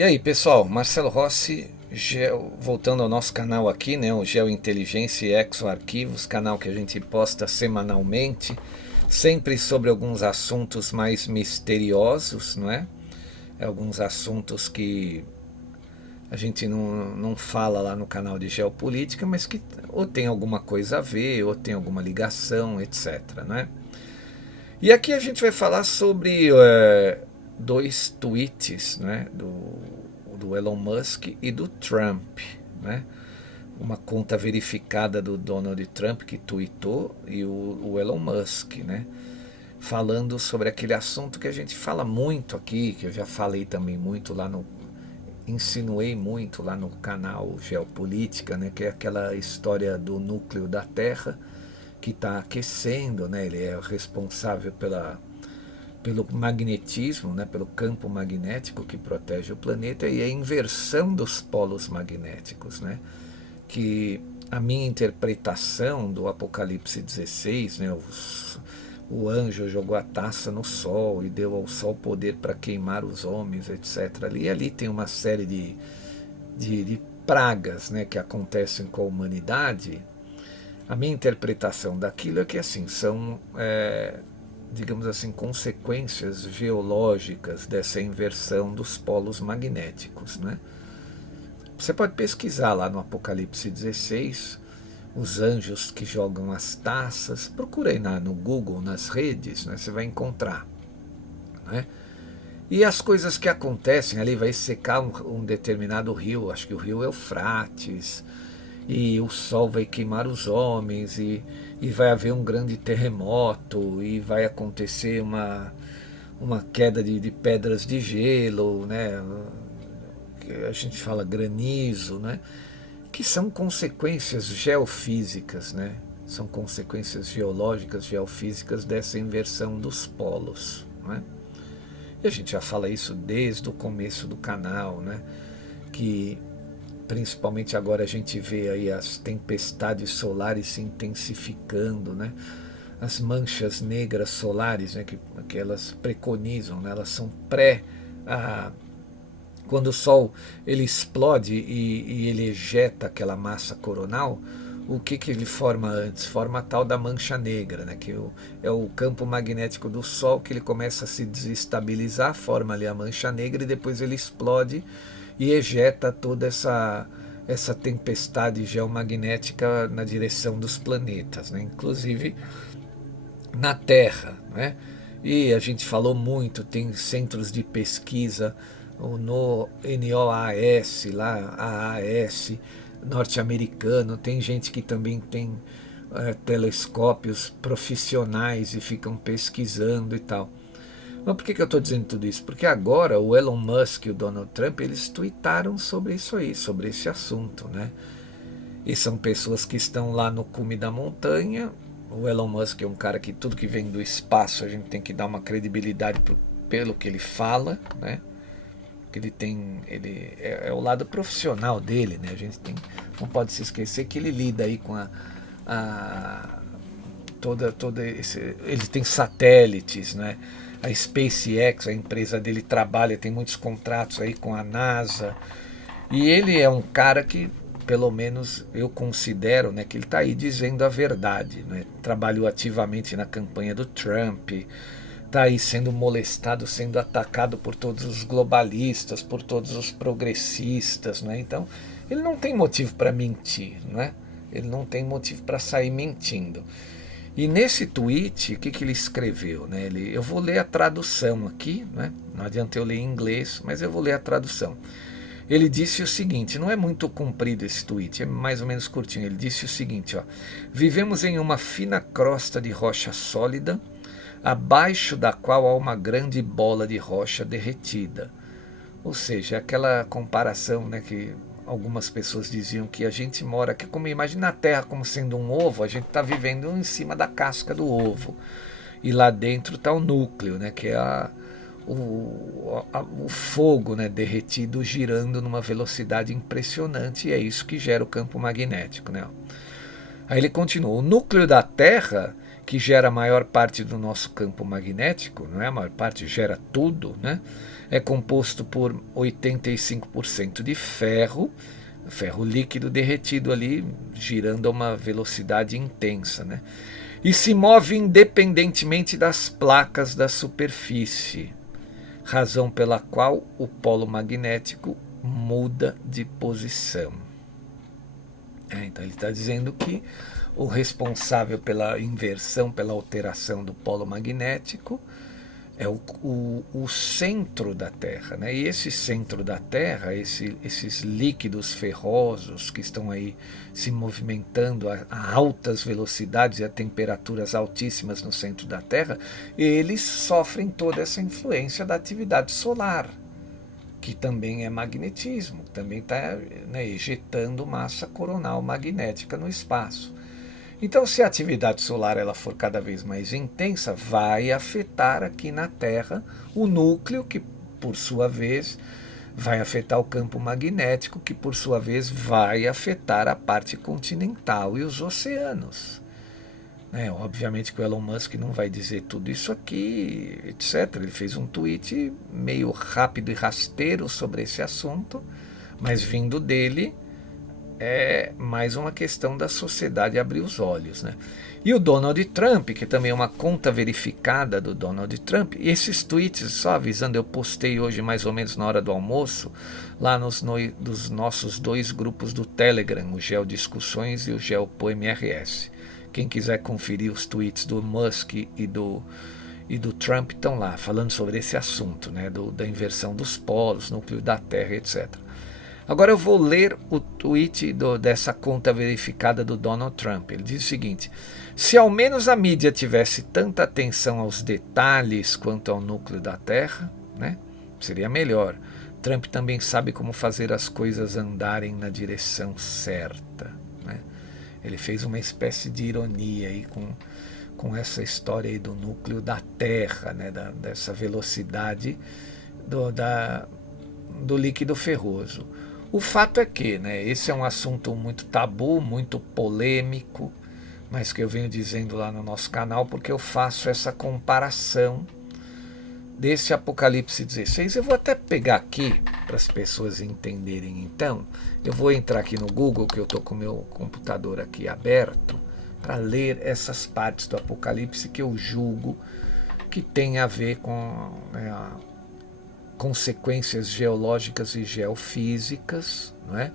E aí, pessoal, Marcelo Rossi, voltando ao nosso canal aqui, né, o Geointeligência e Exoarquivos, canal que a gente posta semanalmente, sempre sobre alguns assuntos mais misteriosos, não é? Alguns assuntos que a gente não fala lá no canal de Geopolítica, mas que ou tem alguma coisa a ver, ou tem alguma ligação, etc, não é? E aqui a gente vai falar sobre dois tweets, né, do Elon Musk e do Trump, né? Uma conta verificada do Donald Trump que tweetou e o Elon Musk, né? Falando sobre aquele assunto que a gente fala muito aqui, que eu já falei também muito lá no, insinuei muito lá no canal Geopolítica, né? Que é aquela história do núcleo da Terra que está aquecendo, né? Ele é responsável pelo magnetismo, né, pelo campo magnético que protege o planeta e a inversão dos polos magnéticos, né, que a minha interpretação do Apocalipse 16, né, o anjo jogou a taça no sol e deu ao sol poder para queimar os homens, etc. Ali tem uma série de pragas, né, que acontecem com a humanidade. A minha interpretação daquilo é que assim são digamos assim, consequências geológicas dessa inversão dos polos magnéticos, né? Você pode pesquisar lá no Apocalipse 16, os anjos que jogam as taças, procura aí no Google, nas redes, né? Você vai encontrar, né? E as coisas que acontecem ali, vai secar um determinado rio, acho que o rio Eufrates, e o sol vai queimar os homens, e vai haver um grande terremoto, e vai acontecer uma queda de pedras de gelo, né? Que a gente fala granizo, né? Que são consequências geofísicas, né? São consequências geológicas, geofísicas dessa inversão dos polos, né? E a gente já fala isso desde o começo do canal, né? Que principalmente agora a gente vê aí as tempestades solares se intensificando, né? As manchas negras solares, né, que elas preconizam, né? Elas são a, quando o Sol ele explode e ele ejeta aquela massa coronal, o que ele forma antes? Forma a tal da mancha negra, né? Que é o campo magnético do Sol que ele começa a se desestabilizar, forma ali a mancha negra e depois ele explode e ejeta toda essa tempestade geomagnética na direção dos planetas, né? Inclusive na Terra, né? E a gente falou muito, tem centros de pesquisa no NOAS, lá, AAS, norte-americano, tem gente que também tem telescópios profissionais e ficam pesquisando e tal. Mas por que eu estou dizendo tudo isso? Porque agora o Elon Musk e o Donald Trump, eles tweetaram sobre isso aí, sobre esse assunto, né? E são pessoas que estão lá no cume da montanha. O Elon Musk é um cara que tudo que vem do espaço a gente tem que dar uma credibilidade pelo que ele fala, né? Que ele é o lado profissional dele, né? A gente não pode se esquecer que ele lida aí com a toda esse, ele tem satélites, né? A SpaceX, a empresa dele trabalha, tem muitos contratos aí com a NASA. E ele é um cara que, pelo menos eu considero, né, que ele está aí dizendo a verdade, né? Trabalhou ativamente na campanha do Trump, está aí sendo molestado, sendo atacado por todos os globalistas, por todos os progressistas, né? Então, ele não tem motivo para mentir, né? Ele não tem motivo para sair mentindo. E nesse tweet, o que ele escreveu? Né? Eu vou ler a tradução aqui, né? Não adianta eu ler em inglês, mas eu vou ler a tradução. Ele disse o seguinte, não é muito comprido esse tweet, é mais ou menos curtinho. Ele disse o seguinte, ó: vivemos em uma fina crosta de rocha sólida, abaixo da qual há uma grande bola de rocha derretida. Ou seja, aquela comparação, né, que algumas pessoas diziam que a gente mora, que como imagina a Terra como sendo um ovo, a gente está vivendo em cima da casca do ovo. E lá dentro está o núcleo, né, que é o fogo, né, derretido girando numa velocidade impressionante, e é isso que gera o campo magnético. Né? Aí ele continua: o núcleo da Terra, que gera a maior parte do nosso campo magnético, não é a maior parte, gera tudo, né? É composto por 85% de ferro, ferro líquido derretido ali, girando a uma velocidade intensa, né? E se move independentemente das placas da superfície, razão pela qual o polo magnético muda de posição. Então ele está dizendo que o responsável pela inversão, pela alteração do polo magnético é o centro da Terra, né? E esse centro da Terra, esses líquidos ferrosos que estão aí se movimentando a altas velocidades e a temperaturas altíssimas no centro da Terra, eles sofrem toda essa influência da atividade solar, que também é magnetismo, também está, né, ejetando massa coronal magnética no espaço. Então, se a atividade solar ela for cada vez mais intensa, vai afetar aqui na Terra o núcleo, que por sua vez vai afetar o campo magnético, que por sua vez vai afetar a parte continental e os oceanos. Obviamente que o Elon Musk não vai dizer tudo isso aqui, etc. Ele fez um tweet meio rápido e rasteiro sobre esse assunto, mas vindo dele é mais uma questão da sociedade abrir os olhos, né? E o Donald Trump, que também é uma conta verificada do Donald Trump, e esses tweets, só avisando, eu postei hoje mais ou menos na hora do almoço, lá nos nossos 2 grupos do Telegram, o Geodiscussões e o GeoPoMRS. Quem quiser conferir os tweets do Musk e do Trump estão lá, falando sobre esse assunto, né, da inversão dos polos, núcleo da Terra, etc. Agora eu vou ler o tweet dessa conta verificada do Donald Trump. Ele diz o seguinte: se ao menos a mídia tivesse tanta atenção aos detalhes quanto ao núcleo da Terra, né, seria melhor. Trump também sabe como fazer as coisas andarem na direção certa, né? Ele fez uma espécie de ironia aí com essa história aí do núcleo da Terra, né, dessa velocidade do líquido ferroso. O fato é que, né, esse é um assunto muito tabu, muito polêmico, mas que eu venho dizendo lá no nosso canal porque eu faço essa comparação desse Apocalipse 16. Eu vou até pegar aqui para as pessoas entenderem. Então, eu vou entrar aqui no Google, que eu estou com o meu computador aqui aberto, para ler essas partes do Apocalipse que eu julgo que tem a ver com, né, consequências geológicas e geofísicas, não é,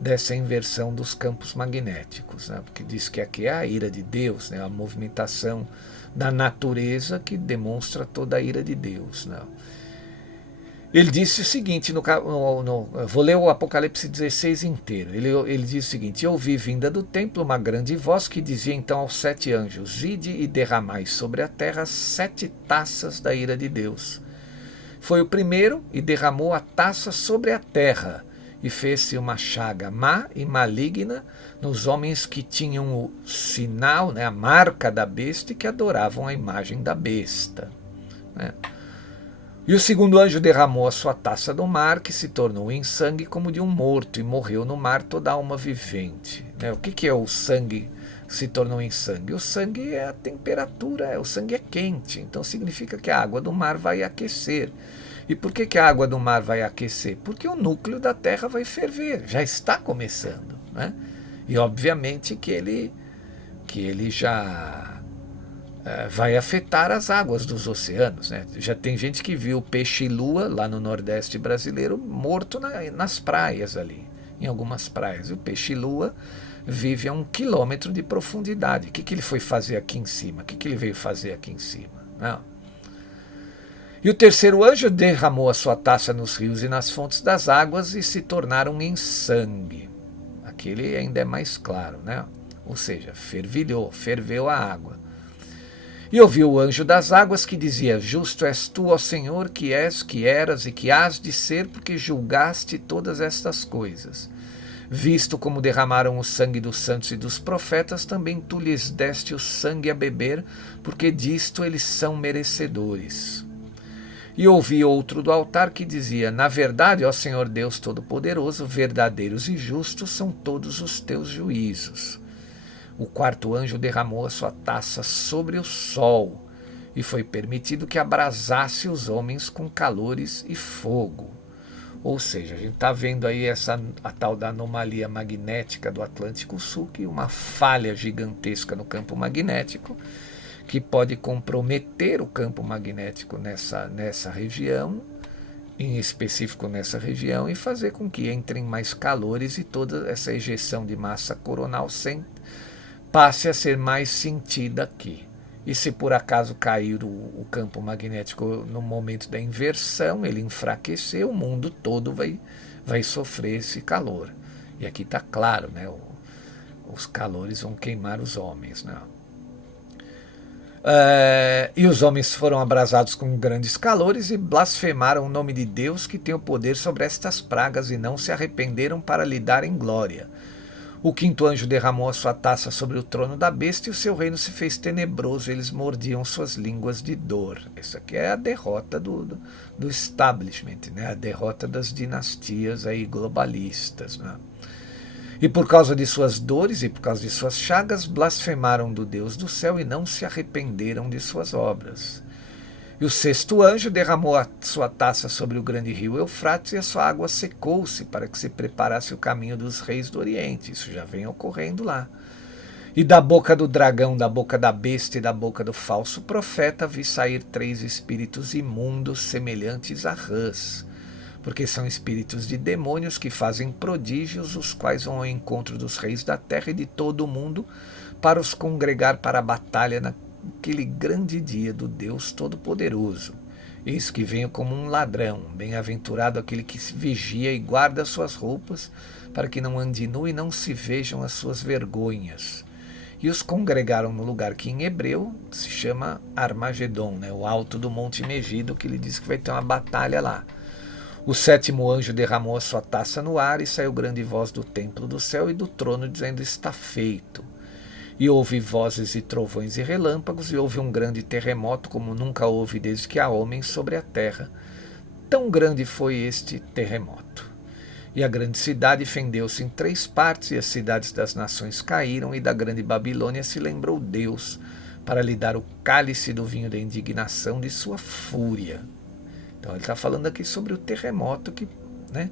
dessa inversão dos campos magnéticos, né, porque diz que aqui é a ira de Deus, né, a movimentação da natureza que demonstra toda a ira de Deus, né. Ele disse o seguinte, vou ler o Apocalipse 16 inteiro, ele diz o seguinte: eu ouvi vinda do templo uma grande voz que dizia então aos 7 anjos, ide e derramai sobre a terra 7 taças da ira de Deus. Foi o primeiro e derramou a taça sobre a terra, e fez-se uma chaga má e maligna nos homens que tinham o sinal, né, a marca da besta, e que adoravam a imagem da besta, né. E o segundo anjo derramou a sua taça no mar, que se tornou em sangue como de um morto, e morreu no mar toda alma vivente, né. O que é o sangue que se tornou em sangue? O sangue é a temperatura, o sangue é quente, então significa que a água do mar vai aquecer. E por que a água do mar vai aquecer? Porque o núcleo da Terra vai ferver, já está começando, né? E obviamente que ele já vai afetar as águas dos oceanos, né? Já tem gente que viu peixe-lua lá no Nordeste brasileiro morto nas praias ali, em algumas praias. E o peixe-lua vive a 1 quilômetro de profundidade. O que ele foi fazer aqui em cima? O que ele veio fazer aqui em cima? Não. E o terceiro anjo derramou a sua taça nos rios e nas fontes das águas e se tornaram em sangue. Aquele ainda é mais claro, né? Ou seja, ferveu a água. E ouviu o anjo das águas que dizia: justo és tu, ó Senhor, que és, que eras e que hás de ser, porque julgaste todas estas coisas. Visto como derramaram o sangue dos santos e dos profetas, também tu lhes deste o sangue a beber, porque disto eles são merecedores. E ouvi outro do altar que dizia: na verdade, ó Senhor Deus Todo-Poderoso, verdadeiros e justos são todos os teus juízos. o quarto anjo derramou a sua taça sobre o sol, e foi permitido que abrasasse os homens com calores e fogo. Ou seja, a gente está vendo aí a tal da anomalia magnética do Atlântico Sul, que é uma falha gigantesca no campo magnético, que pode comprometer o campo magnético nessa região, em específico nessa região, e fazer com que entrem mais calores e toda essa ejeção de massa coronal passe a ser mais sentida aqui. E se por acaso cair o campo magnético no momento da inversão, ele enfraquecer, o mundo todo vai sofrer esse calor. E aqui está claro, né? Os calores vão queimar os homens, né? E os homens foram abrasados com grandes calores e blasfemaram o nome de Deus, que tem o poder sobre estas pragas, e não se arrependeram para lhe darem glória. O quinto anjo derramou a sua taça sobre o trono da besta, e o seu reino se fez tenebroso, e eles mordiam suas línguas de dor. Isso aqui é a derrota do establishment, né? A derrota das dinastias aí globalistas, né? E por causa de suas dores e por causa de suas chagas, blasfemaram do Deus do céu e não se arrependeram de suas obras. E o sexto anjo derramou a sua taça sobre o grande rio Eufrates, e a sua água secou-se, para que se preparasse o caminho dos reis do Oriente. Isso já vem ocorrendo lá. E da boca do dragão, da boca da besta e da boca do falso profeta vi sair 3 espíritos imundos, semelhantes a rãs, porque são espíritos de demônios que fazem prodígios, os quais vão ao encontro dos reis da terra e de todo o mundo, para os congregar para a batalha naquele grande dia do Deus Todo-Poderoso. Eis que venho como um ladrão, bem-aventurado aquele que vigia e guarda as suas roupas, para que não ande nu e não se vejam as suas vergonhas. E os congregaram no lugar que em hebreu se chama Armagedon, né? O alto do Monte Megido, que ele diz que vai ter uma batalha lá. O sétimo anjo derramou a sua taça no ar, e saiu grande voz do templo do céu e do trono, dizendo: está feito. E houve vozes e trovões e relâmpagos, e houve um grande terremoto, como nunca houve desde que há homens sobre a terra. Tão grande foi este terremoto. E a grande cidade fendeu-se em 3 partes, e as cidades das nações caíram, e da grande Babilônia se lembrou Deus, para lhe dar o cálice do vinho da indignação de sua fúria. Então ele está falando aqui sobre o terremoto que, né,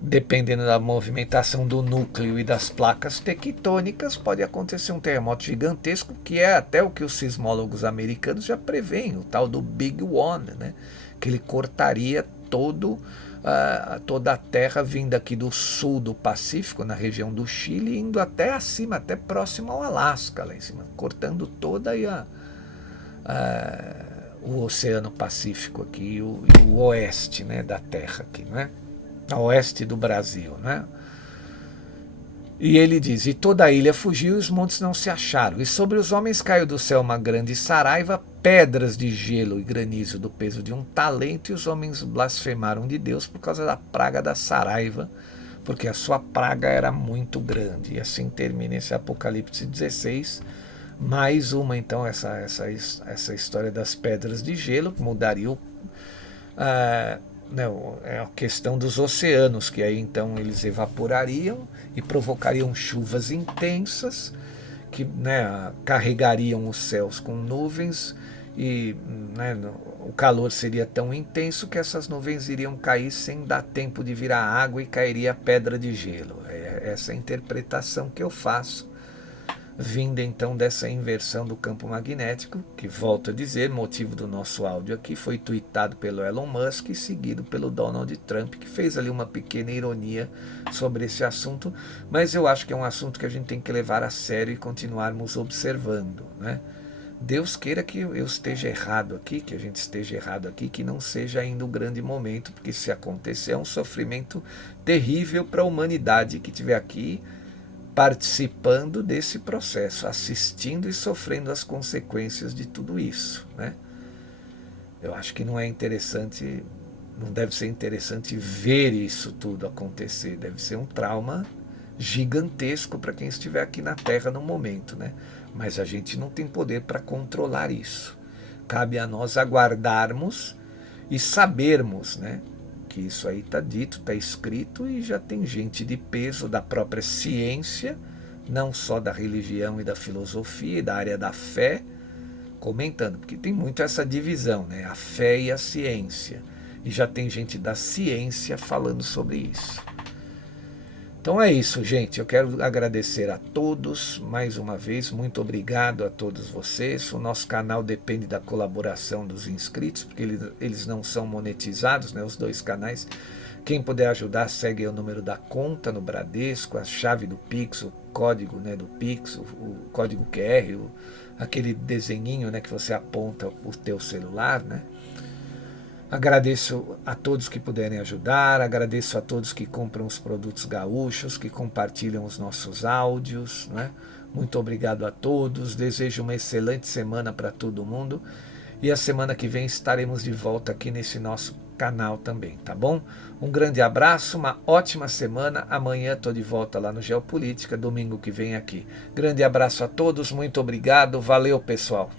dependendo da movimentação do núcleo e das placas tectônicas, pode acontecer um terremoto gigantesco, que é até o que os sismólogos americanos já preveem, o tal do Big One, né, que ele cortaria toda a terra vinda aqui do sul do Pacífico, na região do Chile, indo até acima, até próximo ao Alasca, lá em cima, cortando toda aí o Oceano Pacífico aqui, o oeste, né, da Terra aqui, né? A oeste do Brasil, né? E ele diz: e toda a ilha fugiu e os montes não se acharam. E sobre os homens caiu do céu uma grande saraiva, pedras de gelo e granizo do peso de um talento, e os homens blasfemaram de Deus por causa da praga da saraiva, porque a sua praga era muito grande. E assim termina esse Apocalipse 16. Mais uma, então, essa história das pedras de gelo, que mudaria a questão dos oceanos, que aí então eles evaporariam e provocariam chuvas intensas, que, né, carregariam os céus com nuvens, e, né, o calor seria tão intenso que essas nuvens iriam cair sem dar tempo de virar água, e cairia pedra de gelo. É essa a interpretação que eu faço, vinda então dessa inversão do campo magnético, que, volto a dizer, motivo do nosso áudio aqui, foi tweetado pelo Elon Musk e seguido pelo Donald Trump, que fez ali uma pequena ironia sobre esse assunto, mas eu acho que é um assunto que a gente tem que levar a sério e continuarmos observando, né? Deus queira que eu esteja errado aqui, que a gente esteja errado aqui, que não seja ainda o grande momento, porque se acontecer é um sofrimento terrível para a humanidade que estiver aqui participando desse processo, assistindo e sofrendo as consequências de tudo isso, né? Eu acho que não é interessante, não deve ser interessante ver isso tudo acontecer, deve ser um trauma gigantesco para quem estiver aqui na Terra no momento, né? Mas a gente não tem poder para controlar isso. Cabe a nós aguardarmos e sabermos, né, que isso aí está dito, está escrito, e já tem gente de peso da própria ciência não só da religião e da filosofia e da área da fé, comentando, porque tem muito essa divisão, né? A fé e a ciência. E já tem gente da ciência falando sobre isso. Então é isso, gente. Eu quero agradecer a todos mais uma vez. Muito obrigado a todos vocês. O nosso canal depende da colaboração dos inscritos, porque eles não são monetizados, né? Os dois canais. Quem puder ajudar, segue o número da conta no Bradesco, a chave do Pix, o código, né, do Pix, o código QR, aquele desenhinho, né, que você aponta o teu celular, né? Agradeço a todos que puderem ajudar, agradeço a todos que compram os produtos gaúchos, que compartilham os nossos áudios, né? Muito obrigado a todos, desejo uma excelente semana para todo mundo e a semana que vem estaremos de volta aqui nesse nosso canal também, tá bom? Um grande abraço, uma ótima semana, amanhã estou de volta lá no Geopolítica, domingo que vem aqui. Grande abraço a todos, muito obrigado, valeu pessoal!